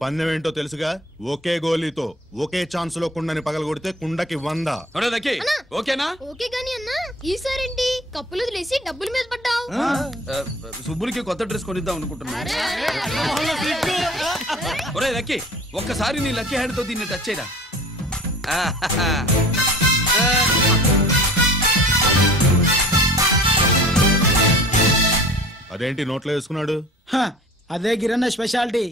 పందెం ఏంటో తెలుసుగా? ఒకే గోలీతో ఒకే ఛాన్స్ లో కుండని పగలగొడితే కుండకి 100. ఓకేనా? ఓకే గాని అన్న ఈసారేంటి కప్పులు వదిలేసి డబ్బుల మీద పడ్డావు? సుబ్బులకి కొత్త డ్రెస్ కొనిద్దాం అనుకుంటున్నా. ఒరే లక్కీ, ఒక్కసారి నీ లక్కీ హ్యాండ్ తో దీన్ని టచ్ చేయరా. అదేంటి నోట్లో వేసుకున్నాడు? అదే గిరన్న స్పెషాలిటీ.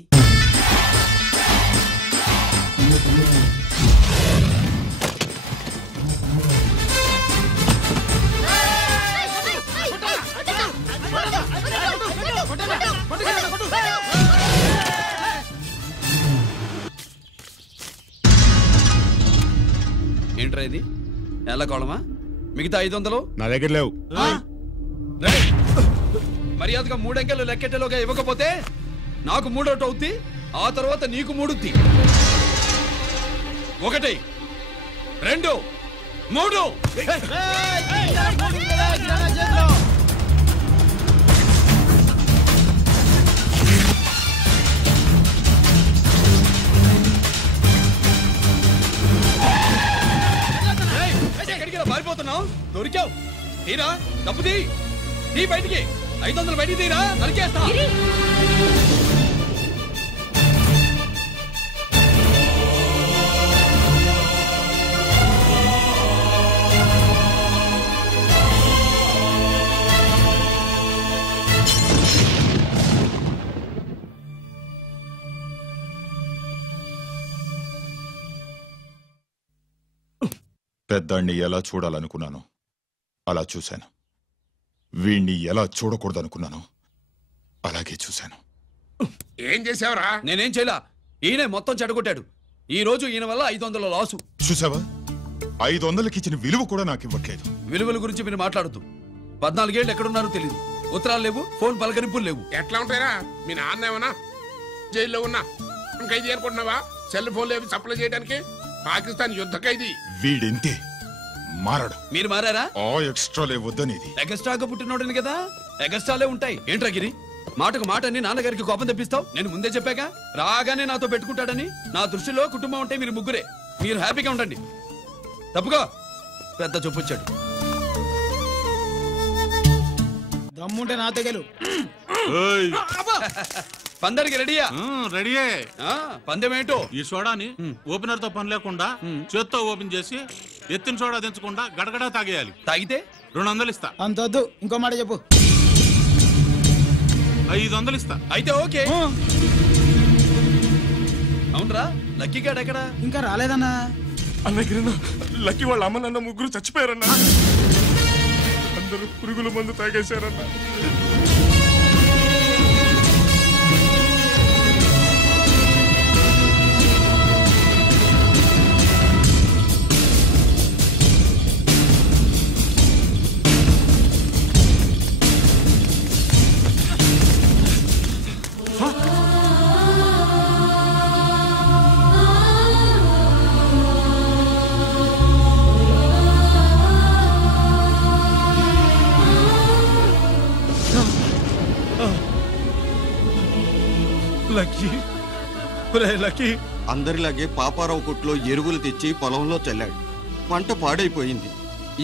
ఏంట్రా ఇది? ఎలా కోళమా? మిగతా 500 నా దగ్గర లేవు. మర్యాదగా 3 అంకెలు లెక్కెట్టలోగా ఇవ్వకపోతే నాకు 3 అవుద్ది, ఆ తర్వాత నీకు 3. 1 2 3. పారిపోతున్నావు, దొరికావు. తీరా డబ్బు తీ బయటికి. 500 బయటికి తీరా, నరికేస్తా. పెద్దాన్ని ఎలా చూడాలనుకున్నాను అలా చూశాను. వీణ్ణి ఎలా చూడకూడదనుకున్నాను అలాగే చూశాను. ఏం చేసావురా? నేనేం చేయలా, ఈయనే మొత్తం చెడగొట్టాడు. ఈ రోజు ఈయన వల్ల 500 లాసు. చూసావా, 500కి ఇచ్చిన విలువ కూడా నాకు ఇవ్వట్లేదు. విలువల గురించి మీరు మాట్లాడుతూ 14 ఏళ్ళు ఎక్కడున్నారో తెలియదు. ఉత్తరాలు లేవు, ఫోన్ పలకరింపులు లేవు. ఎట్లా ఉంటారా? మీ నాన్న ఏమన్నా జైల్లో ఉన్నా ఖైదీ అనుకుంటున్నావా? సెల్ ఫోన్ లేవు సప్లై చేయడానికి. పాకిస్తాన్ యుద్ధ ఖైదీ. వీడింతే మారడు. మీరు మారారా? ఎక్స్ట్రాలే వద్దనేది. ఎగస్ట్రాగా పుట్టినోడని కదా, ఎగస్ట్రాలే ఉంటాయి. ఏంట్రా గిరి, మాటకు మాట అని నాన్నగారికి కోపం తెప్పిస్తావు? నేను ముందే చెప్పాగా రాగానే నాతో పెట్టుకుంటాడని. నా దృష్టిలో కుటుంబం అంటే మీరు ముగ్గురే. మీరు హ్యాపీగా ఉండండి. తప్పుగా పెద్ద చొప్పొచ్చాడు. దమ్ముంటే నా తెగలు. పందరికి రెడీయా? రెడీయే. పందెమేంటో? ఈ సోడాని ఓపెనర్ తో పని లేకుండా చేత్తో ఓపెన్ చేసి ఎత్తిన సోడా దించకుండా గడగడా తాగేయాలి. తాగితే 200 ఇస్తా. అంతొద్దు, ఇంకో మాట చెప్పు. 500 ఇస్తా. అయితే ఓకే. అవునరా, లక్కీ గాడు ఎక్కడా? ఇంకా రాలేదన్నా. అన్నగిరినా, లక్కీ వాళ్ళ అమ్మ నాన్న ముగ్గురు చచ్చిపోయారన్నా. అందరూ పురుగుల మందు తాగేశారన్నా. అందరిలాగే పాపారావు కొట్లో ఎరువులు తెచ్చి పొలంలో చల్లాడు. పంట పాడైపోయింది.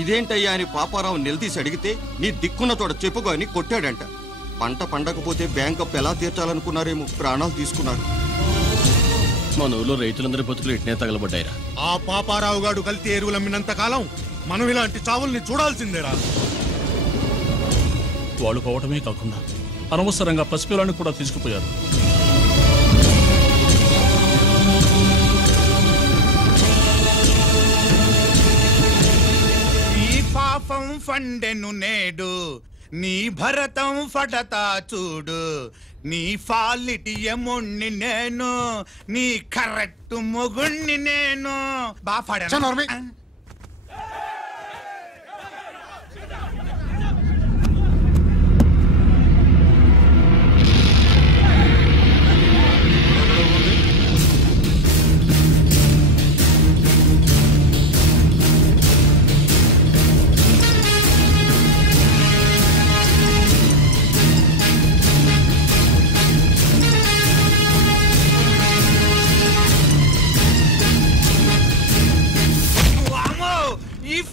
ఇదేంటయ్యా అని పాపారావు నిలదీసి అడిగితే నీ దిక్కున్న తోడ చెప్పుకో అని కొట్టాడంట. పంట పండకపోతే బ్యాంక్ అప్పు ఎలా తీర్చాలనుకున్నారేమో ప్రాణాలు తీసుకున్నారు. మన ఊళ్ళో రైతులందరి బతుకులు ఇట్నే తగలబడ్డాయిరా. ఆ పాపారావు గాడు కల్తీ ఎరువులమ్మినంత కాలం మనం ఇలాంటి చావుల్ని చూడాల్సిందేరా. వాళ్ళు పోవటమే కాకుండా అనవసరంగా పసిపిల్లాన్ని కూడా తీసుకుపోయారు. పాపం ఫండెను నేడు నీ భరతం ఫడతా చూడు. నీ ఫాలిటి యముణ్ణి నేను, నీ కరెక్ట్ మొగుణ్ణి నేను. బాగా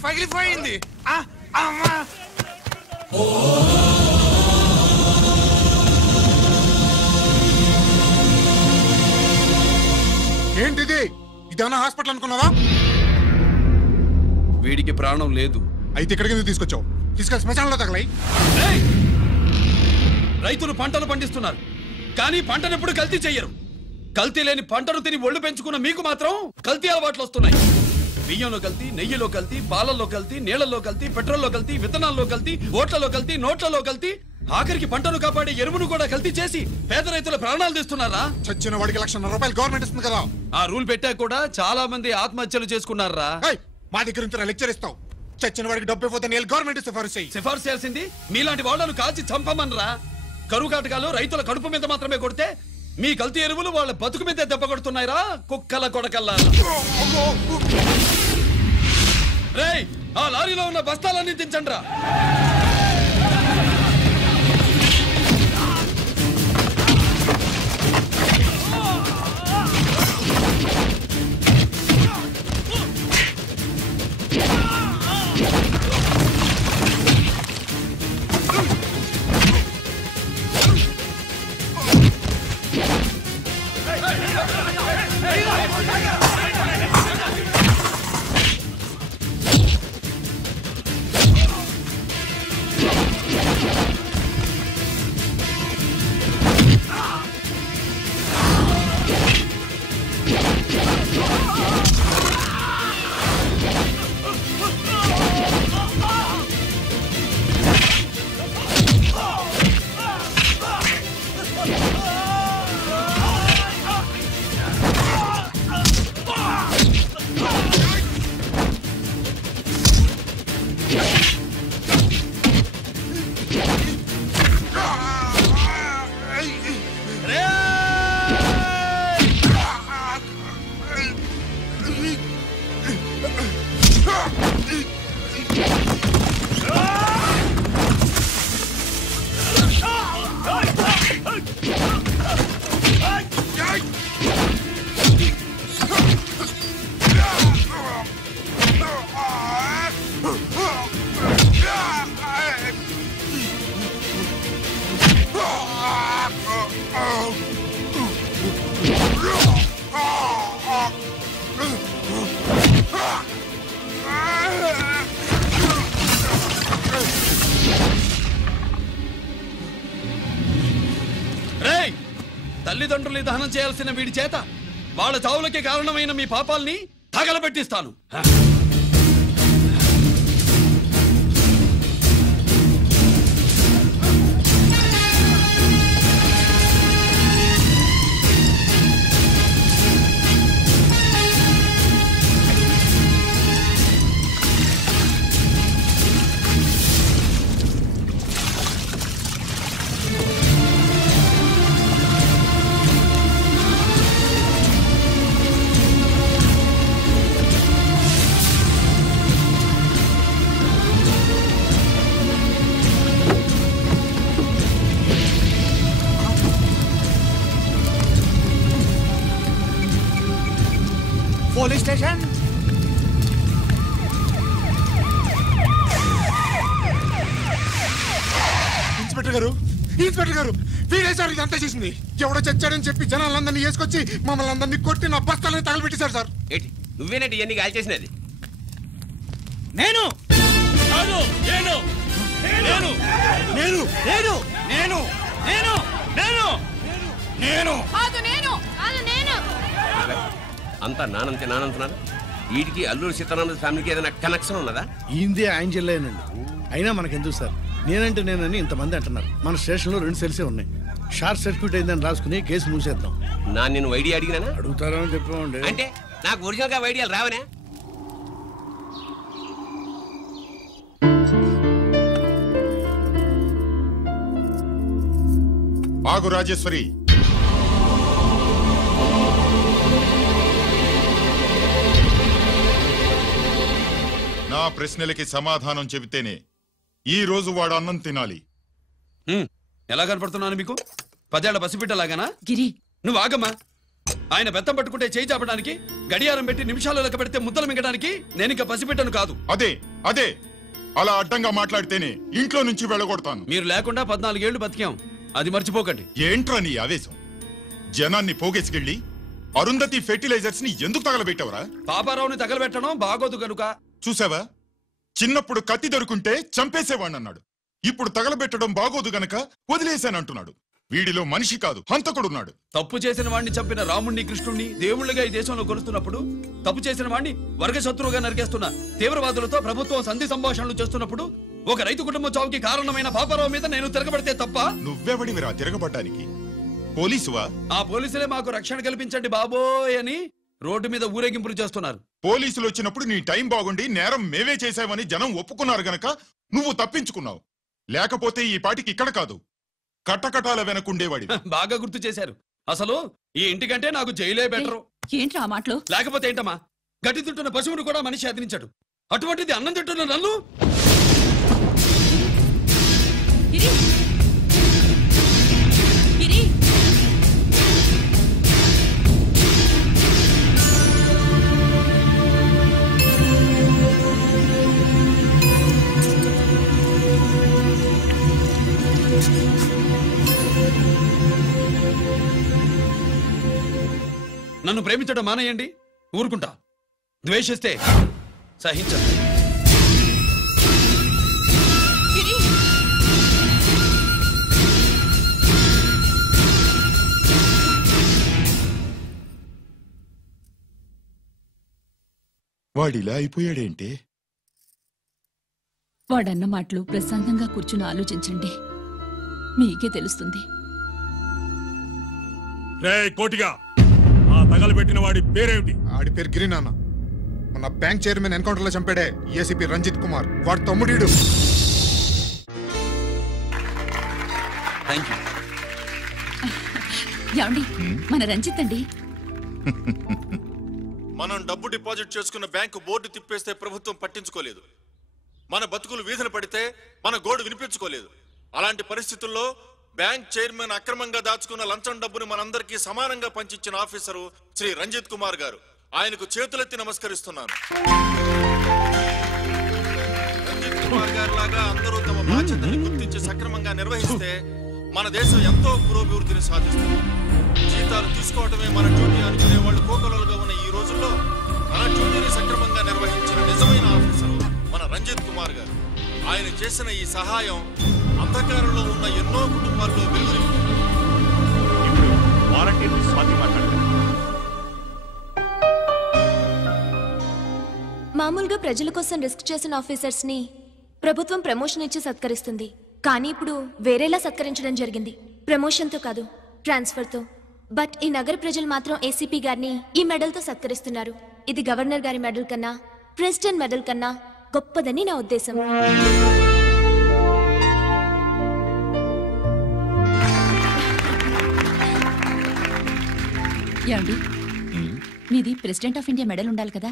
పగిలిపోయింది. అమ్మా ఏంటిది? ఇదేమన్నా హాస్పిటల్ అనుకున్నావా? వీడికి ప్రాణం లేదు. అయితే ఇక్కడికి ఎందుకు తీసుకొచ్చావు? తీసుకెళ్ళి శ్మశానంలో తగలై. రైతులు పంటలు పండిస్తున్నారు, కానీ పంటను ఎప్పుడు కల్తీ చెయ్యరు. కల్తీ లేని పంటను తిని ఒళ్ళు పెంచుకున్న మీకు మాత్రం కల్తీ అలవాట్లు వస్తున్నాయి. బియ్యంలో కల్తీ, నెయ్యిలో కల్తీ, పాలల్లో కల్తీ, నీళ్లలో కల్తీ, పెట్రోల్లో కల్తీ, విత్తనాల్లో కల్తీ, ఓట్లలో కల్తీ, నోట్లలో కల్తీ, ఆఖరికి పంటను కాపాడే ఎరువును కూడా కల్తీ చేసి పేద రైతుల ప్రాణాలు తీస్తున్నారా? చచ్చిన వాడికి ₹1,00,000 గవర్నమెంట్ ఇస్తుంది కదా. ఆ రూల్ పెట్టా కూడా చాలా మంది ఆత్మహత్యలు చేసుకున్నారా? మా దగ్గర నుంచి లెక్చర్ ఇస్తావు. చచ్చిన వాడికి డబ్బు ఇవ్వతే నేను గవర్నమెంట్ సిఫార్సు చేయాల్సింది మీలాంటి వాళ్ళను కాల్చి చంపమనరా? కరువు కాటకాలు రైతుల కడుపు మీద మాత్రమే కొడితే మీ కల్తీ ఎరువులు వాళ్ళ బతుకు మీద దెబ్బ కొడుతున్నాయిరా కుక్కల కొడకల్లా. రేయ్, ఆ లారీలో ఉన్న బస్తాలన్నీ దించండ్రా. తల్లిదండ్రుల్ని దహనం చేయాల్సిన వీడి చేత వాళ్ళ చావులకి కారణమైన మీ పాపాల్ని తగలబెట్టిస్తాను. Police station. ఇన్స్పెక్టర్ గారు వీడే సార్ ఇదంతా చేసింది. ఎవడో చచ్చాడని చెప్పి జనాలందరినీ వేసుకొచ్చి మమ్మల్ని అందరినీ కొట్టి నా బస్తాలని తగలబెట్టిశారు సార్. ఏంటి నువ్వేనండి ఇవన్నీ గాలి చేసినది? నేను అంతా నానంటున్నాను. వీటికి అల్లూరు సీతారామరాజు ఫ్యామిలీకి ఏదైనా కనెక్షన్ ఉన్నదా? ఈందే ఆయన జిల్లేనండి. అయినా మనకెందుకు సార్, నేనని ఇంతమంది అంటున్నారు. మన స్టేషన్ లో 2 సెల్సే ఉన్నాయి. షార్ట్ సర్క్యూట్ అయిందని రాసుకుని కేసు మూసేద్దాం. నేను వైడి అడిగినా అడుగుతారో అని చెప్పండి. అంటే నాకు ఒరిజినల్ గా వైడియాలు రావనే? ఆగు రాజేశ్వరి. నా ప్రశ్నలకి సమాధానం చెబితేనే ఈ రోజు వాడు అన్నం తినాలి. ఎలా కనపడుతున్నాను మీకు? 10 ఏళ్ల పసిబిడ్డలాగానా? గిరి నువ్వు ఆగమ్మా. ఆయన బెత్తం పట్టుకుంటే చేయి చాపడానికి, గడియారం పెట్టి నిమిషాలు లెక్క పెడితే ముద్దలు మింగడానికి నేను ఇంకా పసిబిడ్డను కాదు. అదే అదే అలా అడ్డంగా మాట్లాడితేనే ఇంట్లో నుంచి వెళ్ళగొడతాను. మీరు లేకుండా 14 ఏళ్లు బతికాం, అది మర్చిపోకండి. ఏంట్రా నీ ఆవేశం? జనాన్ని పోగేసుకెళ్ళి అరుంధతి ఫెర్టిలైజర్స్ ని ఎందుకు తగలబెట్టావరా? పాపారావుని తగలబెట్టడం బాగోదు గనుక. చూసావా, చిన్నప్పుడు కత్తి దొరుకుంటే చంపేసేవాణ్ణన్నాడు. ఇప్పుడు తగలబెట్టడం బాగోదు గనక వదిలేశానంటున్నాడు. వీడిలో మనిషి కాదు, హంతకుడున్నాడు. తప్పు చేసిన వాడిని చంపిన రాముణ్ణి కృష్ణుణ్ణి దేవుళ్ళుగా ఈ దేశంలో కొలుస్తున్నప్పుడు, తప్పు చేసిన వాడిని వర్గశత్రువుగా నరికేస్తున్న తీవ్రవాదులతో ప్రభుత్వం సంధి సంభాషణలు చేస్తున్నప్పుడు, ఒక రైతు కుటుంబం చావుకి కారణమైన పాపారావు మీద నేను తిరగబడితే తప్ప? నువ్వెవడివిరా తిరగబడ్డానికి? పోలీసువా? ఆ పోలీసులే మాకు రక్షణ కల్పించండి బాబోయ్ అని రోడ్డు మీద ఊరేగింపులు చేస్తున్నారు. పోలీసులు వచ్చినప్పుడు నీ టైం బాగుండి నేరం మేమే చేశామని జనం ఒప్పుకున్నారు గనక నువ్వు తప్పించుకున్నావు. లేకపోతే ఈ పాటికి ఇక్కడ కాదు, కట్టకటాల వెనకుండేవాడి. బాగా గుర్తు చేశారు. అసలు ఈ ఇంటికంటే నాకు జైలే బెటరు. ఏంట్రా ఆ మాటలు? లేకపోతే ఏంటమ్మా, గట్టి తింటున్న పశువును కూడా మనిషి అదిలించాడు, అటువంటిది అన్నం తింటున్న నన్ను? నన్ను ప్రేమించడం మానేయండి, ఊరుకుంటా. ద్వేషిస్తే సహించండి. వాడిలా అయిపోయాడేంటి? వాడన్న మాటలు ప్రశాంతంగా కూర్చుని ఆలోచించండి, మీకే తెలుస్తుంది. రే కోటిగా, ఆ తగలబెట్టిన వాడి పేరేమిటి? ఆడి పేరు గిరి నాన్న. మన బ్యాంక్ చైర్మన్ ఎన్కౌంటర్ లో చంపాడే ఏసీపీ రంజిత్ కుమార్, వాడి తమ్ముడీడు. ఏమండి, మన రంజిత్ అండి. మనం డబ్బు డిపాజిట్ చేసుకున్న బ్యాంకు బోర్డు తిప్పేస్తే ప్రభుత్వం పట్టించుకోలేదు. మన బతుకులు వీధన పడితే మన గోడు వినిపించుకోలేదు. అలాంటి పరిస్థితుల్లో బ్యాంక్ చైర్మన్ అక్రమంగా దాచుకున్న లంచం డబ్బుని మనందరికీ సమానంగా పంచిచ్చిన ఆఫీసరు శ్రీ రంజిత్ కుమార్ గారు. ఆయనకు చేతులెత్తి నమస్కరిస్తున్నాను. రంజిత్ కుమార్ గారి లాగా అందరూ తమ బాధ్యతని గుర్తించి సక్రమంగా నిర్వహిస్తే మన దేశం ఎంతో పురోభివృద్ధిని సాధిస్తుంది. జీతాలు తీసుకోవటమే మన డ్యూటీ అనుకునే వాళ్ళు కోకలుగా ఉన్న ఈ రోజుల్లో మన డ్యూటీని సక్రమంగా నిర్వహించిన నిజమైన ఆఫీసరు మన రంజిత్ కుమార్ గారు. ఆయన చేసిన ఈ సహాయం అంధకారంలో ఉన్న ఎన్నో కుటుంబాల్లో వెలుగుని. ఇప్పుడు వాలంటీర్ని స్వాతి మాట్లాడతారు. మామూలుగా ప్రజల కోసం రిస్క్ చేసిన ఆఫీసర్స్ ని ప్రభుత్వం ప్రమోషన్ ఇచ్చి సత్కరిస్తుంది. కానీ ఇప్పుడు వేరేలా సత్కరించడం జరిగింది. ప్రమోషన్ తో కాదు, ట్రాన్స్ఫర్ తో. బట్ ఈ నగర ప్రజలు మాత్రం ఏసీపీ గారిని ఈ మెడల్ తో సత్కరిస్తున్నారు. ఇది గవర్నర్ గారి మెడల్ కన్నా, ప్రెసిడెంట్ మెడల్ కన్నా గొప్పదని నా ఉద్దేశం. ఏమండి, మీది ప్రెసిడెంట్ ఆఫ్ ఇండియా మెడల్ ఉండాలి కదా,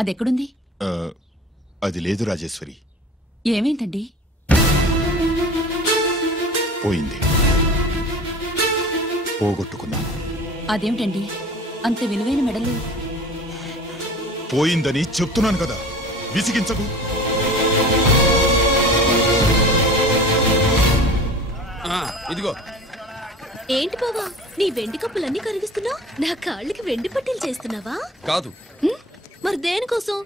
అది ఎక్కడుంది? అది లేదు రాజేశ్వరి. ఏమైందండి? పోయింది, పోగొట్టుకున్నాను. అదేమిటండి అంత విలువైన మెడలు? పోయిందని చెప్తున్నాను కదా, విసిగించకు. ఇదిగో. ఏంటి బావా, నీ వెండి కప్పులన్నీ కరిగిస్తున్నావు? నా కాళ్ళకి వెండి పట్టీలు చేస్తున్నావా? కాదు. మరి దేనికోసం?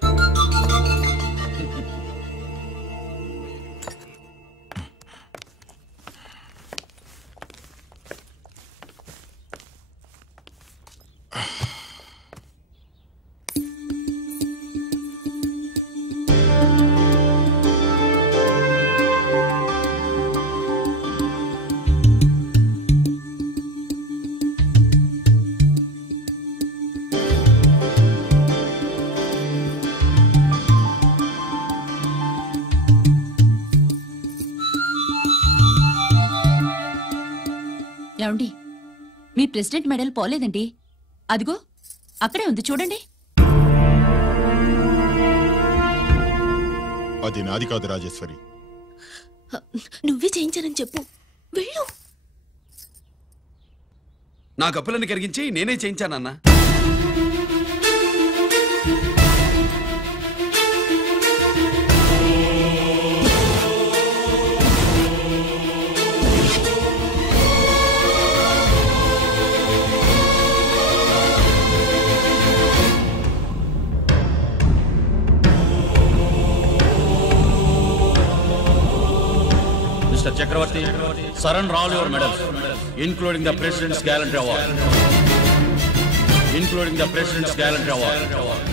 ఏమండి, మీ ప్రెసిడెంట్ మెడల్ పోలేదండి, అదిగో అక్కడే ఉంది చూడండి. అది నాది కాదు రాజేశ్వరి. నువ్వే చేయించానని చెప్పు, వెళ్ళు. నా కప్పులను కరిగించి నేనే చేయించానన్నా. Chakravarti, surrender all your medals, including the President's Gallantry Award. Including the President's Gallantry Award.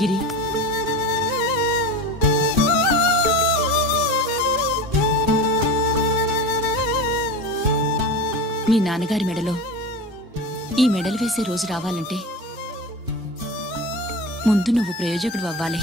గిరి మీ నాన్నగారి మెడలో ఈ మెడలు వేసే రోజు రావాలంటే ముందు నువ్వు ప్రయోజకుడు అవ్వాలి.